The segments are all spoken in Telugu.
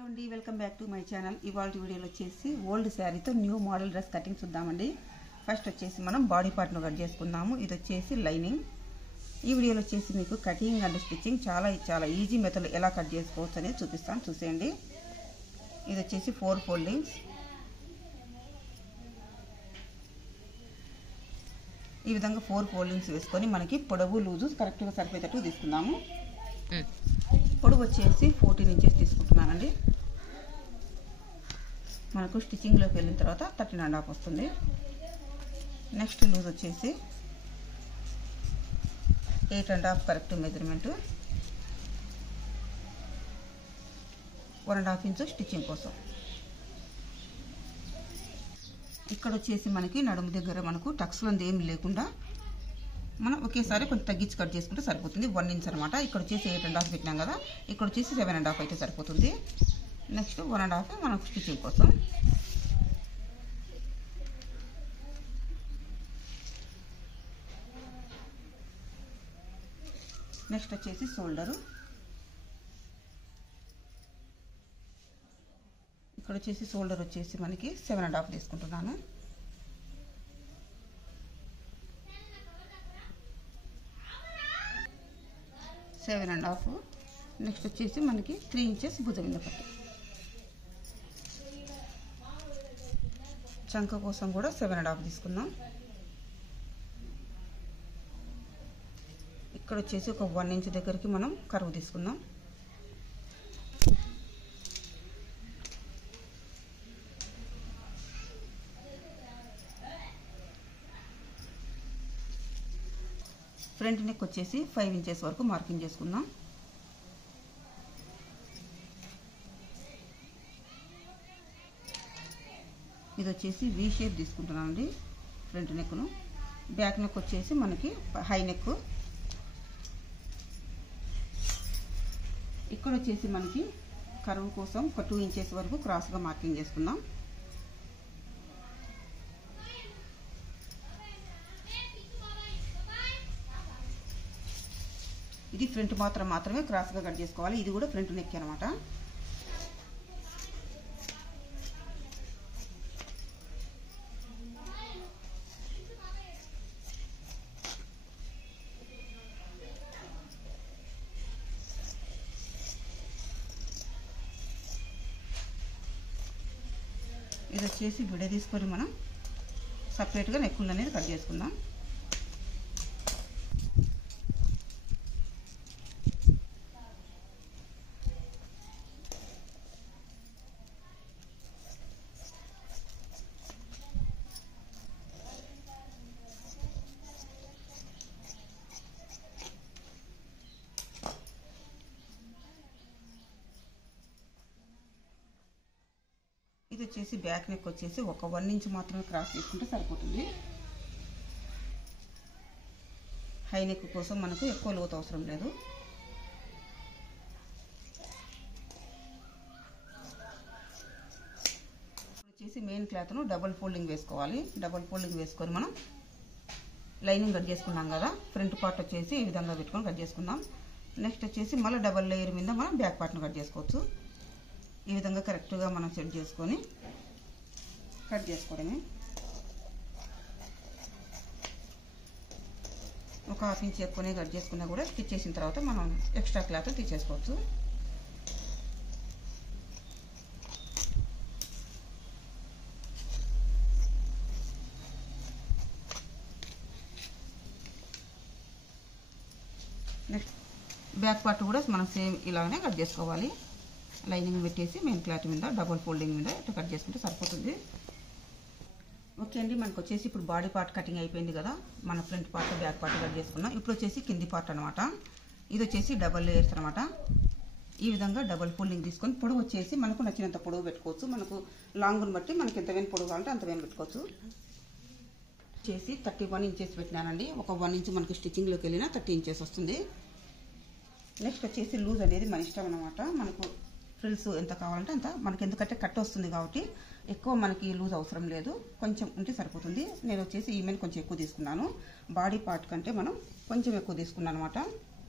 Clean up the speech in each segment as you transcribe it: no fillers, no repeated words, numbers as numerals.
హలో అండి, welcome back to my channel. ఇవాళ వీడియోలో వచ్చేసి ఓల్డ్ శారీతో న్యూ మోడల్ డ్రెస్ కటింగ్ చూద్దామండి. ఫస్ట్ వచ్చేసి మనం బాడీ పార్ట్ను కట్ చేసుకుందాము. ఇది వచ్చేసి లైనింగ్. ఈ వీడియోలో వచ్చేసి మీకు కటింగ్ అండ్ స్టిచ్చింగ్ చాలా ఈజీ మెథడ్ ఎలా కట్ చేసుకోవచ్చు అనేది చూపిస్తాను, చూసేయండి. ఇది వచ్చేసి 4 ఫోల్డింగ్స్. ఈ విధంగా 4 ఫోల్డింగ్స్ వేసుకొని మనకి పొడవు లూజు కరెక్ట్గా సరిపోయేటట్టు తీసుకుందాము. పొడవు వచ్చేసి 14 ఇంచెస్ తీసుకుంటున్నానండి. మనకు స్టిచ్చింగ్లోకి వెళ్ళిన తర్వాత 13.5 వస్తుంది. నెక్స్ట్ లూజ్ వచ్చేసి 8.5 కరెక్ట్ మెజర్మెంట్. 1.5 ఇంచు స్టిచ్చింగ్ కోసం. ఇక్కడ వచ్చేసి మనకి నడుము దగ్గర మనకు టక్స్లంది ఏమి లేకుండా మనం ఒకేసారి కొంచెం తగ్గించి కట్ చేసుకుంటే సరిపోతుంది. 1 ఇంచ్ అనమాట. ఇక్కడ వచ్చేసి 8.5 పెట్టినాం కదా, ఇక్కడ వచ్చేసి 7.5 అయితే సరిపోతుంది. నెక్స్ట్ 1.5 మనకు స్టిచ్చింగ్ కోసం. నెక్స్ట్ వచ్చేసి షోల్డరు. ఇక్కడ వచ్చేసి షోల్డర్ వచ్చేసి మనకి 7.5 తీసుకుంటున్నాను. నెక్స్ట్ వచ్చేసి మనకి 3 ఇంచెస్ భుజం మీద పట్టు. చంక కోసం కూడా 7.5 తీసుకుందాం. ఇక్కడ వచ్చేసి ఒక 1 ఇంచ్ దగ్గరికి మనం కరువు తీసుకుందాం. ఫ్రంట్ నెక్ వచ్చేసి 5 ఇంచెస్ వరకు మార్కింగ్ చేసుకుందాం. ఇది వచ్చేసి వి షేప్ తీసుకుంటున్నామండి ఫ్రంట్ నెక్ను. బ్యాక్ నెక్ వచ్చేసి మనకి హై నెక్. ఇక్కడ వచ్చేసి మనకి కరువు కోసం ఒక 2 ఇంచెస్ వరకు క్రాస్గా మార్కింగ్ చేసుకుందాం. ఇది ఫ్రంట్ మాత్రమే క్రాస్గా కట్ చేసుకోవాలి. ఇది కూడా ఫ్రంట్ నెక్ అనమాట. ఇది వచ్చేసి విడ తీసుకొని మనం సపరేట్గా నెక్కులు అనేది కట్ చేసుకుందాం. ఇది వచ్చేసి బ్యాక్ నెక్ వచ్చేసి ఒక 1 ఇంచ్ మాత్రమే క్రాస్ చేసుకుంటే సరిపోతుంది. హై నెక్ కోసం మనకు ఎక్కువ లోతు అవసరం లేదు. వచ్చేసి మెయిన్ క్లాత్ను డబుల్ ఫోల్డింగ్ వేసుకోవాలి. డబుల్ ఫోల్డింగ్ వేసుకొని మనం లైనింగ్ కట్ చేసుకున్నాం కదా, ఫ్రంట్ పార్ట్ వచ్చేసి ఈ విధంగా పెట్టుకొని కట్ చేసుకుందాం. నెక్స్ట్ వచ్చేసి మళ్ళీ డబల్ లేయర్ మీద మనం బ్యాక్ పార్ట్ను కట్ చేసుకోవచ్చు. ఈ విధంగా కరెక్ట్గా మనం సెట్ చేసుకొని కట్ చేసుకోవడమే. ఒక 1/2 ఇంచ్ ఎక్కువనే కట్ చేసుకున్నా కూడా స్టిచ్ చేసిన తర్వాత మనం ఎక్స్ట్రా క్లాత్ తీసేసుకోవచ్చు. నెక్స్ట్ బ్యాక్ పార్ట్ కూడా మనం సేమ్ ఇలాగనే కట్ చేసుకోవాలి. లైనింగ్ పెట్టేసి మెయిన్ క్లాత్ మీద డబుల్ ఫోల్డింగ్ మీద ఇట్లా కట్ చేసుకుంటే సరిపోతుంది. ఓకే అండి, మనకు వచ్చేసి ఇప్పుడు బాడీ పార్ట్ కటింగ్ అయిపోయింది కదా. మన front part back part cut చేసుకున్నాం. ఇప్పుడు వచ్చేసి కింది పార్ట్ అనమాట. ఇది వచ్చేసి డబల్ లేయర్స్ అనమాట. ఈ విధంగా డబుల్ ఫోల్డింగ్ తీసుకొని పొడవు వచ్చేసి మనకు నచ్చినంత పొడవు పెట్టుకోవచ్చు. మనకు లాంగ్ని బట్టి మనకి ఎంత వేని పొడవు కావాలంటే అంత వేని పెట్టుకోవచ్చు. వచ్చేసి 31 ఇంచెస్ పెట్టినానండి. ఒక 1 ఇంచ్ మనకి స్టిచ్చింగ్లోకి వెళ్ళినా 30 ఇంచెస్ వస్తుంది. నెక్స్ట్ వచ్చేసి లూజ్ అనేది మన ఇష్టం అనమాట. మనకు ఫ్రిల్స్ ఎంత కావాలంటే అంత, మనకి ఎందుకంటే కట్ వస్తుంది కాబట్టి ఎక్కువ మనకి లూజ్ అవసరం లేదు, కొంచెం ఉంటే సరిపోతుంది. నేను వచ్చేసి ఈమెన్ కొంచెం ఎక్కువ తీసుకున్నాను. బాడీ పార్ట్ కంటే మనం కొంచెం ఎక్కువ తీసుకున్నాను అనమాట.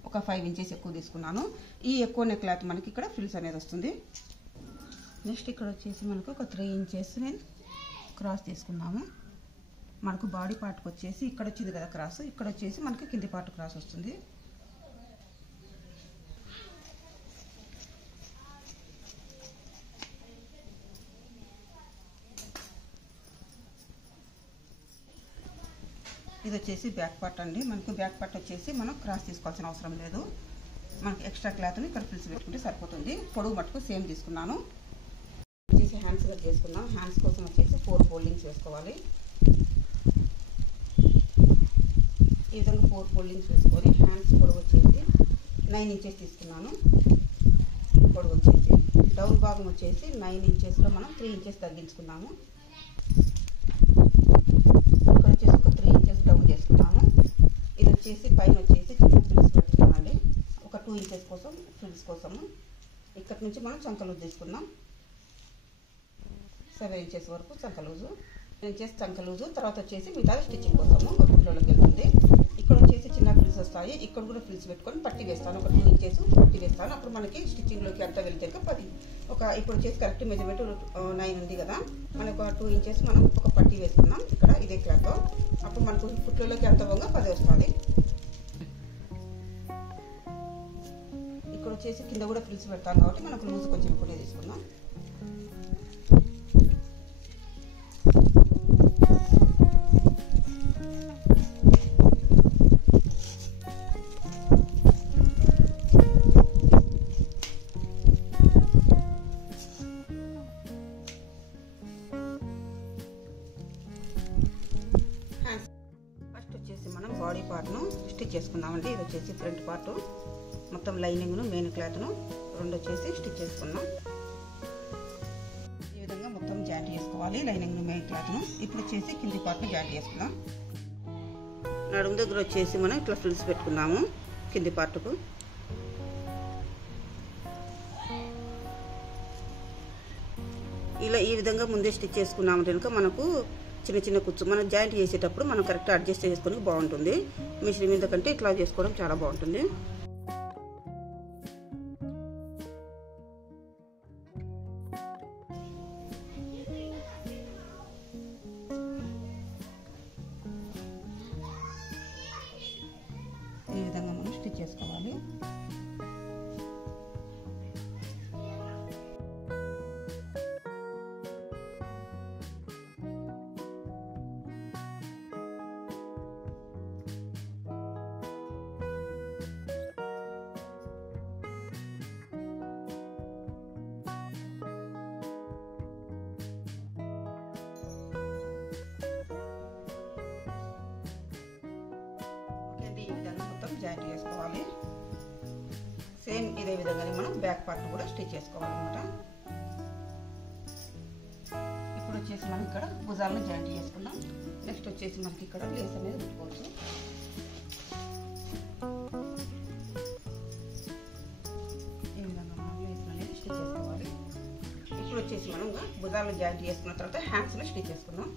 ఒక 5 ఇంచెస్ ఎక్కువ తీసుకున్నాను. ఈ ఎక్కువ నెక్ క్లాత్ మనకి ఇక్కడ ఫ్రిల్స్ అనేది వస్తుంది. నెక్స్ట్ ఇక్కడ వచ్చేసి మనకు ఒక 3 ఇంచెస్ క్రాస్ తీసుకున్నాము. మనకు బాడీ పార్ట్కి వచ్చేసి ఇక్కడ వచ్చింది కదా క్రాస్, ఇక్కడ వచ్చేసి మనకి కింది పార్ట్ క్రాస్ వస్తుంది. ఇది వచ్చేసి బ్యాక్ పార్ట్ అండి. మనకు బ్యాక్ పార్ట్ వచ్చేసి మనం క్రాస్ తీసుకోవాల్సిన అవసరం లేదు. మనకి ఎక్స్ట్రా క్లాత్ని ఇక్కడ ఫ్రిల్స్ పెట్టుకుంటే సరిపోతుంది. పొడవు మట్టుకు సేమ్ తీసుకున్నాను. వచ్చేసి హ్యాండ్స్ కట్ చేసుకున్నాం. హ్యాండ్స్ కోసం వచ్చేసి 4 ఫోల్డింగ్స్ వేసుకోవాలి. ఈ విధంగా 4 ఫోల్డింగ్స్ వేసుకొని హ్యాండ్స్ పొడవు వచ్చేసి 9 ఇంచెస్ తీసుకున్నాను. పొడవు వచ్చేసి డౌన్ భాగం వచ్చేసి 9 ఇంచెస్లో మనం 3 ఇంచెస్ తగ్గించుకున్నాము. ఇక్కడ వచ్చేసి ఒక 3 ఇంచెస్ డౌన్ చేసుకున్నాము. ఇది వచ్చేసి పైన వచ్చేసి చిన్న ఫ్రిల్స్ పెట్టుకున్నామండి. ఒక 2 ఇంచెస్ కోసం ఫ్రిల్స్ కోసము ఇక్కడ నుంచి మనం చంక లూజ్ తీసుకున్నాం. 7 ఇంచెస్ వరకు చంక లూజు, 7 ఇంచెస్ చంక లూజు. తర్వాత వచ్చేసి మిగతా స్టిచ్చింగ్ కోసము ఒక కుట్లోకి వెళ్తుంది. ఇక్కడ వచ్చేసి చిన్న ఫ్రిల్స్ వస్తాయి. ఇక్కడ కూడా ఫ్రిల్స్ పెట్టుకొని పట్టి వేస్తాను. ఒక 2 ఇంచెస్ పట్టి వేస్తాను. అప్పుడు మనకి స్టిచ్చింగ్లోకి అంతా వెళ్తే 10 ఇప్పుడు వచ్చేసి కరెక్ట్ మెజర్మెంట్ 9 ఉంది కదా, మనకు ఒక 2 ఇంచెస్ మనం ఒక పట్టి వేసుకున్నాం ఇక్కడ ఇదే క్లాత్తో. అప్పుడు మనకు కుట్లలోకి అంత వంగా 10 వస్తుంది. ఇక్కడ వచ్చేసి కింద కూడా ఫ్రిల్స్ పెడతాను కాబట్టి మనకు లూజ్ కొంచెం ఎక్కువ తీసుకుందాం. ఫస్ట్ వచ్చేసి మనం బాడీ పార్ట్ను స్టిచ్ చేసుకుందామండి. ఇది వచ్చేసి ఫ్రంట్ పార్ట్ మొత్తం లైనింగ్ను మెయిన్ క్లాత్ను 2 వచ్చేసి స్టిచ్ చేసుకున్నాం. ఈ విధంగా మొత్తం జాయింట్ చేసుకోవాలి లైనింగ్ను మెయిన్ క్లాత్ను. ఇప్పుడు వచ్చేసి కింది పార్ట్ను జాయింట్ చేసుకుందాం. నడుము దగ్గర వచ్చేసి మనం ఇట్లా ఫ్రిల్స్ పెట్టుకున్నాము కింది పార్ట్కు. ఇలా ఈ విధంగా ముందే స్టిచ్ చేసుకున్నాము కనుక మనకు చిన్న చిన్న కుచ్చు మనం జాయింట్ చేసేటప్పుడు మనం కరెక్ట్ అడ్జస్ట్ చేసుకొని బాగుంటుంది. మిషన్ మీద కంటే ఇట్లా చేసుకోవడం చాలా బాగుంటుంది. ఈ విధంగా మనం స్టిచ్ చేసుకోవాలి. జాయింట్ చేసుకోవాలి. సేమ్ ఇదే విధంగానే మనం బ్యాక్ పార్ట్ కూడా స్టిచ్ చేసుకోవాలన్నమాట. ఇప్పుడు వచ్చేసి మనం ఇక్కడ భుజాలను జాయింట్ చేసుకుందాం. నెక్స్ట్ వచ్చేసి మనకి ఇక్కడ లేస్ అనేది పెట్టుకోవచ్చు. ఈ విధంగా మనం లేస్ అనేది స్టిచ్ చేసుకోవాలి. ఇప్పుడు వచ్చేసి మనం భుజాలను జాయింట్ చేసుకున్న తర్వాత హ్యాండ్స్లో స్టిచ్ చేసుకుందాం.